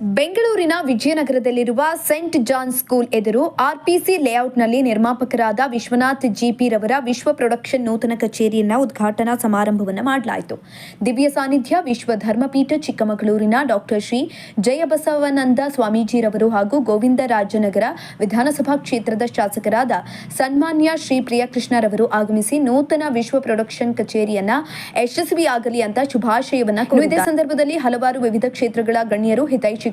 ಬೆಂಗಳೂರಿನ ವಿಜಯನಗರದಲ್ಲಿರುವ scent John school ಎದುರು RPC ಲೇಔಟ್ನಲ್ಲಿ ನಿರ್ಮಾಪಕರಾದ Vishwanath GP ರವರ ವಿಶ್ವ ಪ್ರೊಡಕ್ಷನ್ ನೂತನ ಕಚೇರಿಯನ್ನ ಉದ್ಘಾಟನಾ ಸಮಾರಂಭವನ್ನು ಮಾಡಲಾಯಿತು. ದಿವ್ಯ ಸಾನ್ನಿಧ್ಯ ವಿಶ್ವ ಧರ್ಮಪೀಠ ಚಿಕ್ಕಮಗಳೂರಿನ ಡಾಕ್ಟರ್ ಶ್ರೀ ಜಯಬಸವಾನಂದ ಸ್ವಾಮೀಜಿರವರು ಹಾಗೂ ಗೋವಿಂದರಾಜನಗರ ವಿಧಾನಸಭಾ ಕ್ಷೇತ್ರದ ಶಾಸಕರಾದ ಸನ್ಮಾನ್ಯ ಶ್ರೀ ಪ್ರಿಯಕೃಷ್ಣರವರು ಆಗಮಿಸಿ ನೂತನ ವಿಶ್ವ ಪ್ರೊಡಕ್ಷನ್ ಕಚೇರಿಯನ್ನ ಯಶಸ್ವಿಯಾಗಲಿ ಅಂತ ಶುಭಾಶಯವನ್ನ ಕೋರಿದ್ದಾರೆ. ಇದೇ ಸಂದರ್ಭದಲ್ಲಿ ಹಲವಾರು ವಿವಿಧ ಕ್ಷೇತ್ರಗಳ ಗಣ್ಯರು, ಹಿತೈಷಿಗಳು,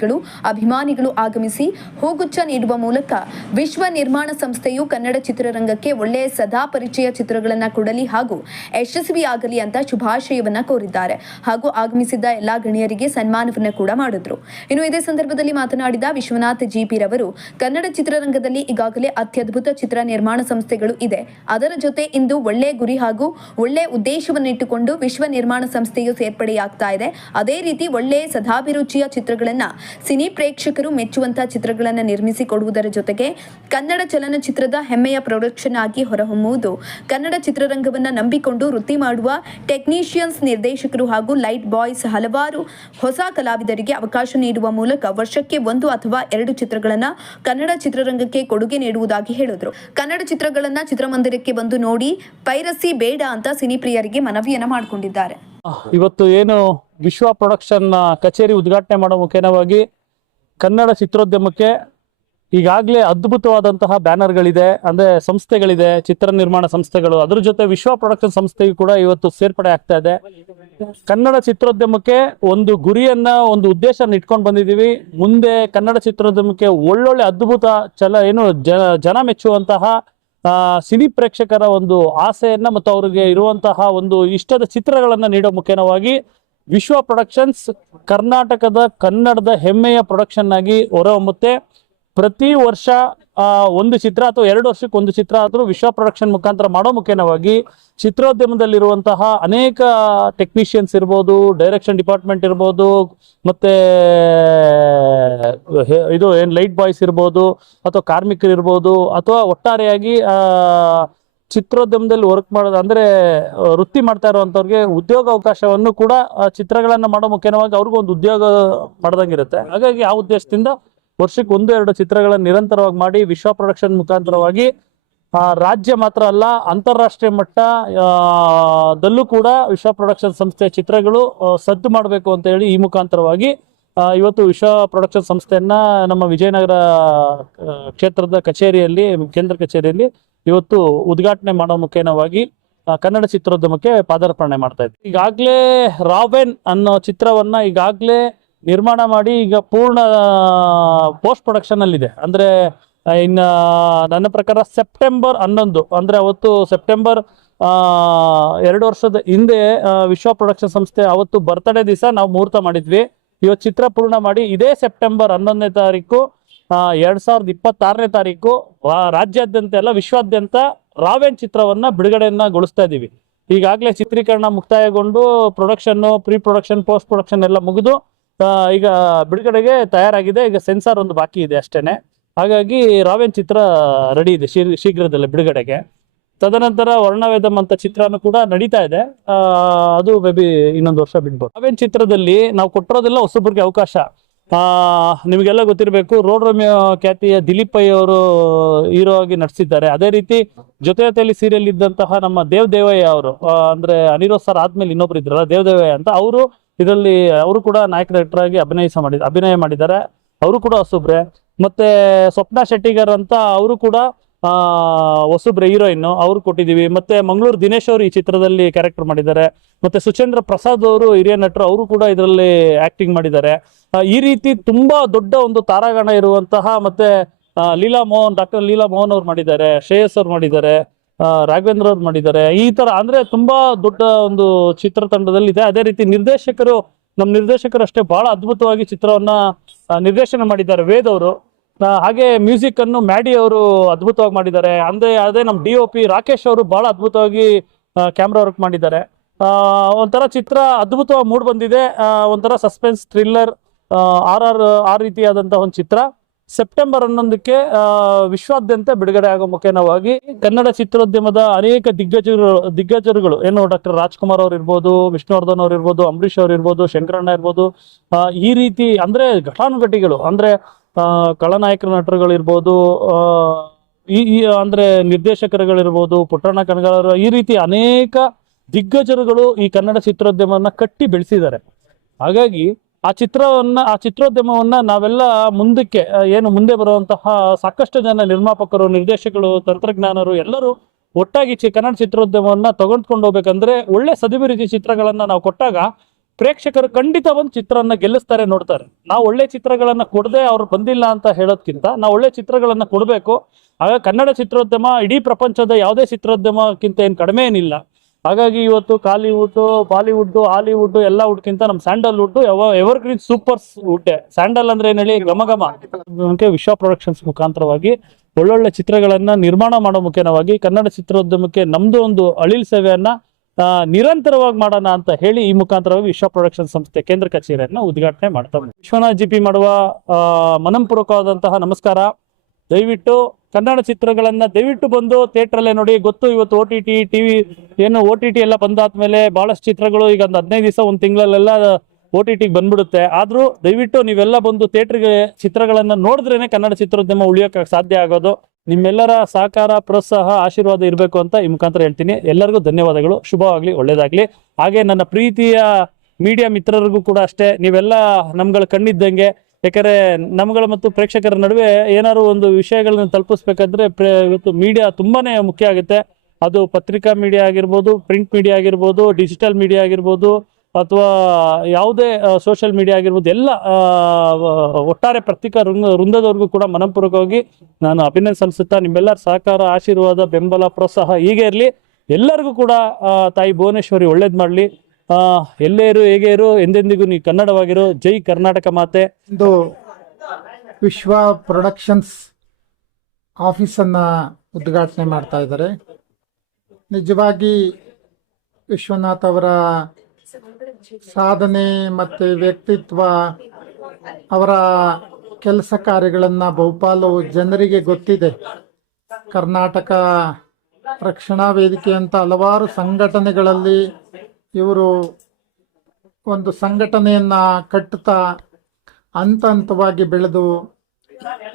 ಅಭಿಮಾನಿಗಳು ಆಗಮಿಸಿ ಹೂಗುಚ್ಛ ನೀಡುವ ಮೂಲಕ ವಿಶ್ವ ನಿರ್ಮಾಣ ಸಂಸ್ಥೆಯು ಕನ್ನಡ ಚಿತ್ರರಂಗಕ್ಕೆ ಒಳ್ಳೆಯ ಸದಾ ಪರಿಚಯ ಚಿತ್ರಗಳನ್ನು ಕೊಡಲಿ ಹಾಗೂ ಯಶಸ್ವಿಯಾಗಲಿ ಅಂತ ಶುಭಾಶಯವನ್ನ ಕೋರಿದ್ದಾರೆ. ಹಾಗೂ ಆಗಮಿಸಿದ್ದ ಎಲ್ಲಾ ಗಣ್ಯರಿಗೆ ಸನ್ಮಾನವನ್ನ ಕೂಡ ಮಾಡಿದ್ರು. ಇನ್ನು ಇದೇ ಸಂದರ್ಭದಲ್ಲಿ ಮಾತನಾಡಿದ ವಿಶ್ವನಾಥ್ ಜಿಪಿ ರವರು, ಕನ್ನಡ ಚಿತ್ರರಂಗದಲ್ಲಿ ಈಗಾಗಲೇ ಅತ್ಯದ್ಭುತ ಚಿತ್ರ ನಿರ್ಮಾಣ ಸಂಸ್ಥೆಗಳು ಇದೆ. ಅದರ ಜೊತೆ ಇಂದು ಒಳ್ಳೆಯ ಗುರಿ ಹಾಗೂ ಒಳ್ಳೆಯ ಉದ್ದೇಶವನ್ನಿಟ್ಟುಕೊಂಡು ವಿಶ್ವ ನಿರ್ಮಾಣ ಸಂಸ್ಥೆಯು ಸೇರ್ಪಡೆಯಾಗ್ತಾ ಇದೆ. ಅದೇ ರೀತಿ ಒಳ್ಳೆಯ ಸದಾಭಿರುಚಿಯ ಚಿತ್ರಗಳನ್ನ ಸಿನಿ ಪ್ರೇಕ್ಷಕರು ಮೆಚ್ಚುವಂತಹ ಚಿತ್ರಗಳನ್ನು ನಿರ್ಮಿಸಿ ಕೊಡುವುದರ ಜೊತೆಗೆ ಕನ್ನಡ ಚಲನಚಿತ್ರದ ಹೆಮ್ಮೆಯ ಪ್ರೊಡಕ್ಷನ್ ಆಗಿ ಹೊರಹೊಮ್ಮುವುದು ಕನ್ನಡ ಚಿತ್ರರಂಗವನ್ನು ನಂಬಿಕೊಂಡು ವೃತ್ತಿ ಮಾಡುವ ಟೆಕ್ನಿಷಿಯನ್ಸ್, ನಿರ್ದೇಶಕರು ಹಾಗೂ ಲೈಟ್ ಬಾಯ್ಸ್ ಹಲವಾರು ಹೊಸ ಕಲಾವಿದರಿಗೆ ಅವಕಾಶ ನೀಡುವ ಮೂಲಕ ವರ್ಷಕ್ಕೆ 1 ಅಥವಾ 2 ಚಿತ್ರಗಳನ್ನು ಕನ್ನಡ ಚಿತ್ರರಂಗಕ್ಕೆ ಕೊಡುಗೆ ನೀಡುವುದಾಗಿ ಹೇಳಿದರು. ಕನ್ನಡ ಚಿತ್ರಗಳನ್ನ ಚಿತ್ರಮಂದಿರಕ್ಕೆ ಬಂದು ನೋಡಿ, ಪೈರಸಿ ಬೇಡ ಅಂತ ಸಿನಿ ಪ್ರಿಯರಿಗೆ ಮನವಿಯನ್ನ ಮಾಡಿಕೊಂಡಿದ್ದಾರೆ. ಇವತ್ತು ಏನು ವಿಶ್ವ ಪ್ರೊಡಕ್ಷನ್ ಕಚೇರಿ ಉದ್ಘಾಟನೆ ಮಾಡೋ ಮುಖೇನವಾಗಿ ಕನ್ನಡ ಚಿತ್ರೋದ್ಯಮಕ್ಕೆ ಈಗಾಗಲೇ ಅದ್ಭುತವಾದಂತಹ ಬ್ಯಾನರ್ಗಳಿದೆ, ಅಂದರೆ ಸಂಸ್ಥೆಗಳಿದೆ, ಚಿತ್ರ ನಿರ್ಮಾಣ ಸಂಸ್ಥೆಗಳು. ಅದ್ರ ಜೊತೆ ವಿಶ್ವ ಪ್ರೊಡಕ್ಷನ್ ಸಂಸ್ಥೆಯು ಕೂಡ ಇವತ್ತು ಸೇರ್ಪಡೆ ಆಗ್ತಾ ಇದೆ. ಕನ್ನಡ ಚಿತ್ರೋದ್ಯಮಕ್ಕೆ ಒಂದು ಗುರಿಯನ್ನ, ಒಂದು ಉದ್ದೇಶನ ಇಟ್ಕೊಂಡು ಬಂದಿದ್ದೀವಿ. ಮುಂದೆ ಕನ್ನಡ ಚಿತ್ರೋದ್ಯಮಕ್ಕೆ ಒಳ್ಳೊಳ್ಳೆ ಅದ್ಭುತ ಜನ ಮೆಚ್ಚುವಂತಹ ಸಿನಿ ಪ್ರೇಕ್ಷಕರ ಒಂದು ಆಸೆಯನ್ನ ಮತ್ತು ಅವರಿಗೆ ಇರುವಂತಹ ಒಂದು ಇಷ್ಟದ ಚಿತ್ರಗಳನ್ನ ನೀಡೋ ಮುಖೇನವಾಗಿ ವಿಶ್ವ ಪ್ರೊಡಕ್ಷನ್ಸ್ ಕರ್ನಾಟಕದ ಕನ್ನಡದ ಹೆಮ್ಮೆಯ ಪ್ರೊಡಕ್ಷನ್ ಆಗಿ ಹೊರಹೊಮ್ಮುತ್ತೆ. ಪ್ರತಿ ವರ್ಷ 1 ಚಿತ್ರ ಅಥವಾ 2 ವರ್ಷಕ್ಕೆ 1 ಚಿತ್ರ ಆದರೂ ವಿಶ್ವ ಪ್ರೊಡಕ್ಷನ್ ಮುಖಾಂತರ ಮಾಡೋ ಮುಖೇನವಾಗಿ ಚಿತ್ರೋದ್ಯಮದಲ್ಲಿರುವಂತಹ ಅನೇಕ ಟೆಕ್ನಿಷಿಯನ್ಸ್ ಇರ್ಬೋದು, ಡೈರೆಕ್ಷನ್ ಡಿಪಾರ್ಟ್ಮೆಂಟ್ ಇರ್ಬೋದು, ಮತ್ತೆ ಇದು ಲೈಟ್ ಬಾಯ್ಸ್ ಇರ್ಬೋದು, ಅಥವಾ ಕಾರ್ಮಿಕರು ಇರ್ಬೋದು, ಅಥವಾ ಒಟ್ಟಾರೆಯಾಗಿ ಚಿತ್ರೋದ್ಯಮದಲ್ಲಿ ವರ್ಕ್ ಮಾಡೋದು ಅಂದರೆ ವೃತ್ತಿ ಮಾಡ್ತಾ ಇರುವಂಥವ್ರಿಗೆ ಉದ್ಯೋಗ ಅವಕಾಶವನ್ನು ಕೂಡ ಚಿತ್ರಗಳನ್ನು ಮಾಡೋ ಮುಖೇನವಾಗಿ ಅವ್ರಿಗೂ ಒಂದು ಉದ್ಯೋಗ ಮಾಡ್ದಂಗಿರುತ್ತೆ. ಹಾಗಾಗಿ ಆ ಉದ್ದೇಶದಿಂದ ವರ್ಷಕ್ಕೆ 1-2 ಚಿತ್ರಗಳನ್ನು ನಿರಂತರವಾಗಿ ಮಾಡಿ ವಿಶ್ವ ಪ್ರೊಡಕ್ಷನ್ ಮುಖಾಂತರವಾಗಿ ರಾಜ್ಯ ಮಾತ್ರ ಅಲ್ಲ, ಅಂತಾರಾಷ್ಟ್ರೀಯ ಮಟ್ಟದಲ್ಲೂ ಕೂಡ ವಿಶ್ವ ಪ್ರೊಡಕ್ಷನ್ ಸಂಸ್ಥೆಯ ಚಿತ್ರಗಳು ಸದ್ದು ಮಾಡಬೇಕು ಅಂತ ಹೇಳಿ ಈ ಮುಖಾಂತರವಾಗಿ ಇವತ್ತು ವಿಶ್ವ ಪ್ರೊಡಕ್ಷನ್ ಸಂಸ್ಥೆಯನ್ನ ನಮ್ಮ ವಿಜಯನಗರ ಕ್ಷೇತ್ರದ ಕಚೇರಿಯಲ್ಲಿ, ಕೇಂದ್ರ ಕಚೇರಿಯಲ್ಲಿ ಇವತ್ತು ಉದ್ಘಾಟನೆ ಮಾಡೋ ಮುಖೇನವಾಗಿ ಕನ್ನಡ ಚಿತ್ರೋದ್ಯಮಕ್ಕೆ ಪಾದಾರ್ಪಣೆ ಮಾಡ್ತಾ ಇದ್ವಿ. ಈಗಾಗಲೇ ರಾವೆನ್ ಅನ್ನೋ ಚಿತ್ರವನ್ನ ಈಗಾಗಲೇ ನಿರ್ಮಾಣ ಮಾಡಿ ಈಗ ಪೂರ್ಣ ಪೋಸ್ಟ್ ಪ್ರೊಡಕ್ಷನ್ ಅಲ್ಲಿದೆ. ಅಂದ್ರೆ ಇನ್ನು ನನ್ನ ಪ್ರಕಾರ ಸೆಪ್ಟೆಂಬರ್ 11 ಅಂದ್ರೆ ಅವತ್ತು ಸೆಪ್ಟೆಂಬರ್ 2 ವರ್ಷದ ಹಿಂದೆ ವಿಶ್ವ ಪ್ರೊಡಕ್ಷನ್ ಸಂಸ್ಥೆ ಅವತ್ತು ಬರ್ತ್ಡೇ ದಿವಸ ನಾವು ಮುಹೂರ್ತ ಮಾಡಿದ್ವಿ. ಇವತ್ತು ಚಿತ್ರ ಪೂರ್ಣ ಮಾಡಿ ಇದೇ ಸೆಪ್ಟೆಂಬರ್ 11ನೇ ತಾರೀಕು 2026ನೇ ತಾರೀಕು ರಾಜ್ಯಾದ್ಯಂತ ಎಲ್ಲ ವಿಶ್ವಾದ್ಯಂತ ರಾವೆನ್ ಚಿತ್ರವನ್ನ ಬಿಡುಗಡೆಯನ್ನಗೊಳಿಸ್ತಾ ಇದ್ದೀವಿ. ಈಗಾಗಲೇ ಚಿತ್ರೀಕರಣ ಮುಕ್ತಾಯಗೊಂಡು production, pre production, post production ಎಲ್ಲ ಮುಗಿದು ಈಗ ಬಿಡುಗಡೆಗೆ ತಯಾರಾಗಿದೆ. ಈಗ ಸೆನ್ಸಾರ್ ಒಂದು ಬಾಕಿ ಇದೆ ಅಷ್ಟೇನೆ. ಹಾಗಾಗಿ ರಾವೆನ್ ಚಿತ್ರ ರೆಡಿ ಇದೆ ಶೀಘ್ರದಲ್ಲೇ ಬಿಡುಗಡೆಗೆ. ತದನಂತರ ವರ್ಣವೇದಂ ಅಂತ ಚಿತ್ರನೂ ಕೂಡ ನಡೀತಾ ಇದೆ. ಅದು ಮೇಬಿ ಇನ್ನೊಂದು ವರ್ಷ ಬಿಡ್ಬೋದು. ರಾವೆನ್ ಚಿತ್ರದಲ್ಲಿ ನಾವು ಕೊಟ್ಟಿರೋದೆಲ್ಲ ಹೊಸಬ್ರಿಗೆ ಅವಕಾಶ. ನಿಮಗೆಲ್ಲ ಗೊತ್ತಿರಬೇಕು, ರೋಡ್ ರೋಮಿಯೋ ಖ್ಯಾತಿಯ ದಿಲೀಪ್ ಪೈ ಅವರು ಹೀರೋ ಆಗಿ ನಟಿಸಿದ್ದಾರೆ. ಅದೇ ರೀತಿ ಜೊತೆಯಲ್ಲಿ ಸೀರಿಯಲ್ ಇದ್ದಂತಹ ನಮ್ಮ ದೇವಯ್ಯ ಅವರು, ಅಂದ್ರೆ ಅನಿರೋಧ್ ಸರ್ ಆದ್ಮೇಲೆ ಇನ್ನೊಬ್ರು ಇದ್ರಲ್ಲ ದೇವಯ್ಯ ಅಂತ, ಇದರಲ್ಲಿ ಅವರು ಕೂಡ ನಾಯಕ ಡೈರೆಕ್ಟರ್ ಆಗಿ ಅಭಿನಯ ಮಾಡಿದ್ದಾರೆ. ಅವರು ಕೂಡ ಹೊಸಬ್ರೆ. ಮತ್ತೆ ಸ್ವಪ್ನ ಶೆಟ್ಟಿಗರ್ ಅಂತ ಅವರು ಕೂಡ ಹೊಸಬ್ರೆ ಹೀರೋಯಿನ್, ಅವರು ಕೊಟ್ಟಿದ್ದೀವಿ. ಮತ್ತೆ ಮಂಗಳೂರು ದಿನೇಶ್ ಅವರು ಈ ಚಿತ್ರದಲ್ಲಿ ಕ್ಯಾರೆಕ್ಟರ್ ಮಾಡಿದ್ದಾರೆ. ಮತ್ತೆ ಸುಚೇಂದ್ರ ಪ್ರಸಾದ್ ಅವರು ಹಿರಿಯ ನಟರು, ಅವರು ಕೂಡ ಇದರಲ್ಲಿ ಆಕ್ಟಿಂಗ್ ಮಾಡಿದ್ದಾರೆ. ಈ ರೀತಿ ತುಂಬಾ ದೊಡ್ಡ ಒಂದು ತಾರಾಗಣ ಇರುವಂತಹ, ಮತ್ತೆ ಡಾಕ್ಟರ್ ಲೀಲಾ ಮೋಹನ್ ಅವ್ರು ಮಾಡಿದ್ದಾರೆ, ಶ್ರೇಯಸ್ ಅವ್ರು ಮಾಡಿದ್ದಾರೆ, ರಾಘವೇಂದ್ರ ಅವ್ರು ಮಾಡಿದ್ದಾರೆ. ಈ ತರ ಅಂದ್ರೆ ತುಂಬಾ ದೊಡ್ಡ ಒಂದು ಚಿತ್ರತಂಡದಲ್ಲಿ ಇದೆ. ಅದೇ ರೀತಿ ನಮ್ಮ ನಿರ್ದೇಶಕರು ಅಷ್ಟೇ ಬಹಳ ಅದ್ಭುತವಾಗಿ ಚಿತ್ರವನ್ನ ನಿರ್ದೇಶನ ಮಾಡಿದ್ದಾರೆ, ವೇದ್ ಅವರು. ಹಾಗೆ ಮ್ಯೂಸಿಕ್ ಅನ್ನು ಮ್ಯಾಡಿ ಅವರು ಅದ್ಭುತವಾಗಿ ಮಾಡಿದ್ದಾರೆ. ಅದೇ ನಮ್ಮ DOP ರಾಕೇಶ್ ಅವರು ಬಹಳ ಅದ್ಭುತವಾಗಿ ಕ್ಯಾಮ್ರಾ ವರ್ಕ್ ಮಾಡಿದ್ದಾರೆ. ಒಂಥರ ಚಿತ್ರ ಅದ್ಭುತವಾಗಿ ಮೂಡ್ ಬಂದಿದೆ. ಒಂಥರ ಸಸ್ಪೆನ್ಸ್ ಥ್ರಿಲ್ಲರ್ RR ಆ ರೀತಿಯಾದಂತಹ ಒಂದು ಚಿತ್ರ. ಸೆಪ್ಟೆಂಬರ್ 11ಕ್ಕೆ ವಿಶ್ವಾದ್ಯಂತ ಬಿಡುಗಡೆ ಆಗೋ ಮುಖೇನವಾಗಿ ಕನ್ನಡ ಚಿತ್ರೋದ್ಯಮದ ಅನೇಕ ದಿಗ್ಗಜರುಗಳು ಏನು ಡಾಕ್ಟರ್ ರಾಜ್ಕುಮಾರ್ ಅವ್ರು ಇರ್ಬೋದು, ವಿಷ್ಣುವರ್ಧನ್ ಅವ್ರು ಇರ್ಬೋದು, ಅಂಬರೀಷ್ ಅವ್ರು ಇರ್ಬೋದು, ಶಂಕರಣ್ಣ ಇರ್ಬೋದು, ಈ ರೀತಿ ಅಂದ್ರೆ ಘಟಾನುಘಟಿಗಳು ಅಂದ್ರೆ ಖಳನಾಯಕ ನಟರುಗಳಿರ್ಬೋದು, ಅಂದ್ರೆ ನಿರ್ದೇಶಕರುಗಳಿರ್ಬೋದು, ಪುಟ್ಟಣ್ಣ ಕಣಗಾಲರು, ಈ ರೀತಿ ಅನೇಕ ದಿಗ್ಗಜರುಗಳು ಈ ಕನ್ನಡ ಚಿತ್ರೋದ್ಯಮವನ್ನ ಕಟ್ಟಿ ಬೆಳೆಸಿದ್ದಾರೆ. ಹಾಗಾಗಿ ಆ ಚಿತ್ರೋದ್ಯಮವನ್ನ ನಾವೆಲ್ಲ ಮುಂದಕ್ಕೆ ಏನು ಮುಂದೆ ಬರುವಂತಹ ಸಾಕಷ್ಟು ಜನ ನಿರ್ಮಾಪಕರು, ನಿರ್ದೇಶಕರು, ತಂತ್ರಜ್ಞಾನರು ಎಲ್ಲರೂ ಒಟ್ಟಾಗಿ ಕನ್ನಡ ಚಿತ್ರೋದ್ಯಮವನ್ನ ತಗೊಂಡ್ಕೊಂಡು ಹೋಗ್ಬೇಕಂದ್ರೆ ಒಳ್ಳೆ ಸದಿಭಿರುಚಿ ಚಿತ್ರಗಳನ್ನ ನಾವು ಕೊಟ್ಟಾಗ ಪ್ರೇಕ್ಷಕರು ಖಂಡಿತ ಒಂದು ಚಿತ್ರವನ್ನ ಗೆಲ್ಲಿಸ್ತಾರೆ, ನೋಡ್ತಾರೆ. ನಾವು ಒಳ್ಳೆ ಚಿತ್ರಗಳನ್ನ ಕೊಡದೆ ಅವ್ರು ಬಂದಿಲ್ಲ ಅಂತ ಹೇಳೋದ್ಕಿಂತ ನಾವು ಒಳ್ಳೆ ಚಿತ್ರಗಳನ್ನ ಕೊಡಬೇಕು. ಆಗ ಕನ್ನಡ ಚಿತ್ರೋದ್ಯಮ ಇಡೀ ಪ್ರಪಂಚದ ಯಾವುದೇ ಚಿತ್ರೋದ್ಯಮಕ್ಕಿಂತ ಏನು ಕಡಿಮೆ ಏನಿಲ್ಲ. ಹಾಗಾಗಿ ಇವತ್ತು ಕಾಲಿವುಡ್, ಬಾಲಿವುಡ್, ಹಾಲಿವುಡ್ ಎಲ್ಲ ವುಡ್ಕಿಂತ ನಮ್ಮ Sandalwood evergreen super wood. Sandal ಅಂದ್ರೆ ಏನ್ ಹೇಳಿ, ಘಮಘಮ. ವಿಶ್ವ ಪ್ರೊಡಕ್ಷನ್ಸ್ ಮುಖಾಂತರವಾಗಿ ಒಳ್ಳೊಳ್ಳೆ ಚಿತ್ರಗಳನ್ನ ನಿರ್ಮಾಣ ಮಾಡೋ ಮುಖೇನವಾಗಿ ಕನ್ನಡ ಚಿತ್ರೋದ್ಯಮಕ್ಕೆ ನಮ್ದು ಒಂದು ಅಳಿಲ್ ಸೇವೆಯನ್ನ ನಿರಂತರವಾಗಿ ಮಾಡೋಣ ಅಂತ ಹೇಳಿ ಈ ಮುಖಾಂತರವಾಗಿ ವಿಶ್ವ ಪ್ರೊಡಕ್ಷನ್ ಸಂಸ್ಥೆ ಕೇಂದ್ರ ಕಚೇರಿಯನ್ನ ಉದ್ಘಾಟನೆ ಮಾಡ್ತಾರೆ. ವಿಶ್ವನಾಥ್ ಜಿ.ಪಿ. ಮಾಡುವ ಮನಂಪೂರ್ವಕವಾದಂತಹ ನಮಸ್ಕಾರ. ದಯವಿಟ್ಟು ಕನ್ನಡ ಚಿತ್ರಗಳನ್ನ ದಯವಿಟ್ಟು ಬಂದು ಥಿಯೇಟರ್ ಅಲ್ಲೇ ನೋಡಿ. ಗೊತ್ತು ಇವತ್ತು OTT TV ಏನು OTT ಎಲ್ಲ ಬಂದಾದ್ಮೇಲೆ ಬಹಳಷ್ಟು ಚಿತ್ರಗಳು ಈಗ ಒಂದು 15 ದಿವಸ ಒಂದು ತಿಂಗಳಲ್ಲೆಲ್ಲ OTT ಬಂದ್ಬಿಡುತ್ತೆ. ಆದ್ರೂ ದಯವಿಟ್ಟು ನೀವೆಲ್ಲ ಬಂದು ಥಿಯೇಟರ್ಗೆ ಚಿತ್ರಗಳನ್ನ ನೋಡಿದ್ರೇನೆ ಕನ್ನಡ ಚಿತ್ರೋದ್ಯಮ ಉಳಿಯೋಕೆ ಸಾಧ್ಯ ಆಗೋದು. ನಿಮ್ಮೆಲ್ಲರ ಸಹಕಾರ, ಪ್ರೋತ್ಸಾಹ, ಆಶೀರ್ವಾದ ಇರಬೇಕು ಅಂತ ಈ ಮುಖಾಂತರ ಹೇಳ್ತೀನಿ. ಎಲ್ಲರಿಗೂ ಧನ್ಯವಾದಗಳು. ಶುಭವಾಗ್ಲಿ, ಒಳ್ಳೇದಾಗ್ಲಿ. ಹಾಗೆ ನನ್ನ ಪ್ರೀತಿಯ ಮೀಡಿಯಾ ಮಿತ್ರರಿಗೂ ಕೂಡ ಅಷ್ಟೇ, ನೀವೆಲ್ಲ ನಮ್ಗಳ ಕಣ್ಣಿದ್ದಂಗೆ. ಯಾಕಂದ್ರೆ ನಮ್ಗಳ ಮತ್ತು ಪ್ರೇಕ್ಷಕರ ನಡುವೆ ಏನಾದ್ರು ಒಂದು ವಿಷಯಗಳನ್ನ ತಲುಪಿಸ್ಬೇಕಾದ್ರೆ ಇವತ್ತು ಮೀಡಿಯಾ ತುಂಬಾನೇ ಮುಖ್ಯ ಆಗುತ್ತೆ. ಅದು ಪತ್ರಿಕಾ ಮೀಡಿಯಾ ಆಗಿರ್ಬೋದು, ಪ್ರಿಂಟ್ ಮೀಡಿಯಾ ಆಗಿರ್ಬೋದು, ಡಿಜಿಟಲ್ ಮೀಡಿಯಾ ಆಗಿರ್ಬೋದು, ಅಥವಾ ಯಾವುದೇ ಸೋಷಿಯಲ್ ಮೀಡಿಯಾ ಆಗಿರ್ಬೋದು, ಎಲ್ಲ ಒಟ್ಟಾರೆ ಪತ್ರಿಕಾ ವೃಂದದವರೆಗೂ ಕೂಡ ಮನಪೂರ್ವಕವಾಗಿ ನಾನು ಅಭಿನಂದನೆ ಸಲ್ಲಿಸುತ್ತಾ, ನಿಮ್ಮೆಲ್ಲರ ಸಹಕಾರ, ಆಶೀರ್ವಾದ, ಬೆಂಬಲ, ಪ್ರೋತ್ಸಾಹ ಹೀಗೆ ಇರಲಿ. ಎಲ್ಲರಿಗೂ ಕೂಡ ತಾಯಿ ಭುವನೇಶ್ವರಿ ಒಳ್ಳೇದ್ ಮಾಡಲಿ. ಎಲ್ಲೇ ಇರು, ಹೇಗೆ ಇರು, ಎಂದೆಂದಿಗೂ ನೀ ಕನ್ನಡವಾಗಿರು. ಜೈ ಕರ್ನಾಟಕ ಮಾತೆ. ಒಂದು ವಿಶ್ವ ಪ್ರೊಡಕ್ಷನ್ಸ್ ಆಫೀಸನ್ನ ಉದ್ಘಾಟನೆ ಮಾಡ್ತಾ ಇದ್ದಾರೆ. ನಿಜವಾಗಿ ವಿಶ್ವನಾಥ್ ಅವರ ಸಾಧನೆ ಮತ್ತು ವ್ಯಕ್ತಿತ್ವ, ಅವರ ಕೆಲಸ ಕಾರ್ಯಗಳನ್ನು ಬಹುಪಾಲು ಜನರಿಗೆ ಗೊತ್ತಿದೆ. ಕರ್ನಾಟಕ ರಕ್ಷಣಾ ವೇದಿಕೆ ಅಂತ ಹಲವಾರು ಸಂಘಟನೆಗಳಲ್ಲಿ ಇವರು ಒಂದು ಸಂಘಟನೆಯನ್ನ ಕಟ್ಟುತ್ತಾ ಹಂತ ಹಂತವಾಗಿ ಬೆಳೆದು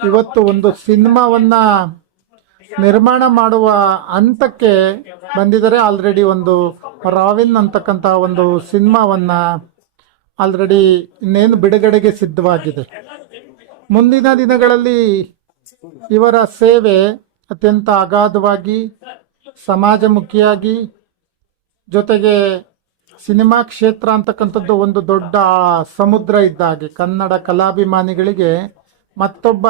ಇವತ್ತು ಒಂದು ಸಿನಿಮಾವನ್ನ ನಿರ್ಮಾಣ ಮಾಡುವ ಹಂತಕ್ಕೆ ಬಂದಿದ್ದಾರೆ. ಆಲ್ರೆಡಿ ಒಂದು ರಾವಿನ್ ಅಂತಕ್ಕಂಥ ಒಂದು ಸಿನಿಮಾವನ್ನ ಆಲ್ರೆಡಿ ಇನ್ನೇನು ಬಿಡುಗಡೆಗೆ ಸಿದ್ಧವಾಗಿದೆ. ಮುಂದಿನ ದಿನಗಳಲ್ಲಿ ಇವರ ಸೇವೆ ಅತ್ಯಂತ ಅಗಾಧವಾಗಿ, ಸಮಾಜಮುಖಿಯಾಗಿ, ಜೊತೆಗೆ ಸಿನಿಮಾ ಕ್ಷೇತ್ರ ಅಂತಕ್ಕಂಥದ್ದು ಒಂದು ದೊಡ್ಡ ಸಮುದ್ರ ಇದ್ದ ಹಾಗೆ. ಕನ್ನಡ ಕಲಾಭಿಮಾನಿಗಳಿಗೆ ಮತ್ತೊಬ್ಬ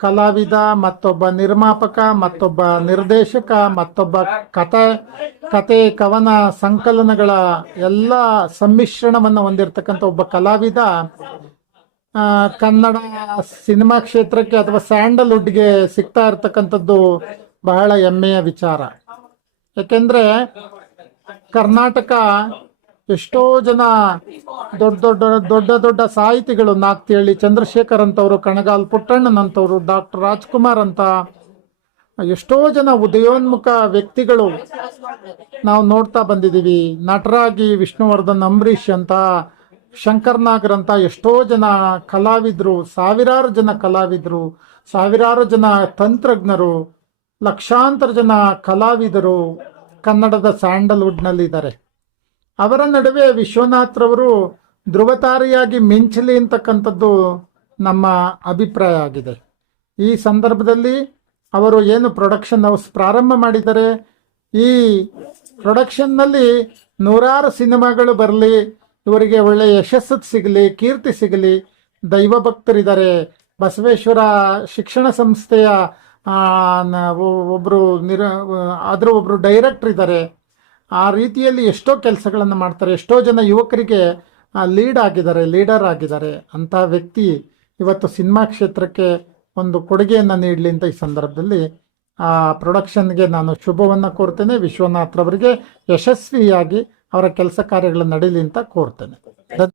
ಕಲಾವಿದ, ಮತ್ತೊಬ್ಬ ನಿರ್ಮಾಪಕ, ಮತ್ತೊಬ್ಬ ನಿರ್ದೇಶಕ, ಮತ್ತೊಬ್ಬ ಕತೆ ಕವನ ಸಂಕಲನಗಳ ಎಲ್ಲ ಸಮ್ಮಿಶ್ರಣವನ್ನು ಹೊಂದಿರತಕ್ಕಂಥ ಒಬ್ಬ ಕಲಾವಿದ ಕನ್ನಡ ಸಿನಿಮಾ ಕ್ಷೇತ್ರಕ್ಕೆ ಅಥವಾ ಸ್ಯಾಂಡಲ್ವುಡ್ಗೆ ಸಿಗ್ತಾ ಇರ್ತಕ್ಕಂಥದ್ದು ಬಹಳ ಹೆಮ್ಮೆಯ ವಿಚಾರ. ಯಾಕೆಂದ್ರೆ ಕರ್ನಾಟಕ ಎಷ್ಟೋ ಜನ ದೊಡ್ಡ ಸಾಹಿತಿಗಳು, ನಾಗ್ತಿಹಳ್ಳಿ ಚಂದ್ರಶೇಖರ್ ಅಂತವರು, ಕಣಗಾಲ್ ಪುಟ್ಟಣ್ಣನಂತವರು, ಡಾಕ್ಟರ್ ರಾಜ್ಕುಮಾರ್ ಅಂತ ಎಷ್ಟೋ ಜನ ಉದಯೋನ್ಮುಖ ವ್ಯಕ್ತಿಗಳು ನಾವು ನೋಡ್ತಾ ಬಂದಿದ್ದೀವಿ. ನಟರಾಗಿ ವಿಷ್ಣುವರ್ಧನ್, ಅಂಬರೀಷ್ ಅಂತ, ಶಂಕರ್ನಾಗರ್ ಅಂತ ಎಷ್ಟೋ ಜನ ಕಲಾವಿದರು, ಸಾವಿರಾರು ಜನ ಕಲಾವಿದರು, ಸಾವಿರಾರು ಜನ ತಂತ್ರಜ್ಞರು, ಲಕ್ಷಾಂತರ ಜನ ಕಲಾವಿದರು ಕನ್ನಡದ ಸ್ಯಾಂಡಲ್ವುಡ್ನಲ್ಲಿದ್ದಾರೆ. ಅವರ ನಡುವೆ ವಿಶ್ವನಾಥ್ ರವರು ಧ್ರುವತಾರಿಯಾಗಿ ಮಿಂಚಲಿ ಅಂತಕ್ಕಂಥದ್ದು ನಮ್ಮ ಅಭಿಪ್ರಾಯ ಆಗಿದೆ. ಈ ಸಂದರ್ಭದಲ್ಲಿ ಅವರು ಏನು ಪ್ರೊಡಕ್ಷನ್ ಹೌಸ್ ಪ್ರಾರಂಭ ಮಾಡಿದ್ದಾರೆ, ಈ ಪ್ರೊಡಕ್ಷನ್ನಲ್ಲಿ ನೂರಾರು ಸಿನಿಮಾಗಳು ಬರಲಿ, ಇವರಿಗೆ ಒಳ್ಳೆ ಯಶಸ್ಸು ಸಿಗಲಿ, ಕೀರ್ತಿ ಸಿಗಲಿ. ದೈವ ಭಕ್ತರಿದ್ದಾರೆ. ಬಸವೇಶ್ವರ ಶಿಕ್ಷಣ ಸಂಸ್ಥೆಯ ಒಬ್ರು ಡೈರೆಕ್ಟರ್ ಇದ್ದಾರೆ. ಆ ರೀತಿಯಲ್ಲಿ ಎಷ್ಟೋ ಕೆಲಸಗಳನ್ನು ಮಾಡ್ತಾರೆ. ಎಷ್ಟೋ ಜನ ಯುವಕರಿಗೆ ಲೀಡರ್ ಆಗಿದ್ದಾರೆ. ಅಂಥ ವ್ಯಕ್ತಿ ಇವತ್ತು ಸಿನಿಮಾ ಕ್ಷೇತ್ರಕ್ಕೆ ಒಂದು ಕೊಡುಗೆಯನ್ನು ನೀಡಲಿ ಅಂತ ಈ ಸಂದರ್ಭದಲ್ಲಿ ಆ ಪ್ರೊಡಕ್ಷನ್ಗೆ ನಾನು ಶುಭವನ್ನು ಕೋರ್ತೇನೆ. ವಿಶ್ವನಾಥ್ ರವರಿಗೆ ಯಶಸ್ವಿಯಾಗಿ ಅವರ ಕೆಲಸ ಕಾರ್ಯಗಳು ನಡೀಲಿ ಅಂತ ಕೋರ್ತೇನೆ.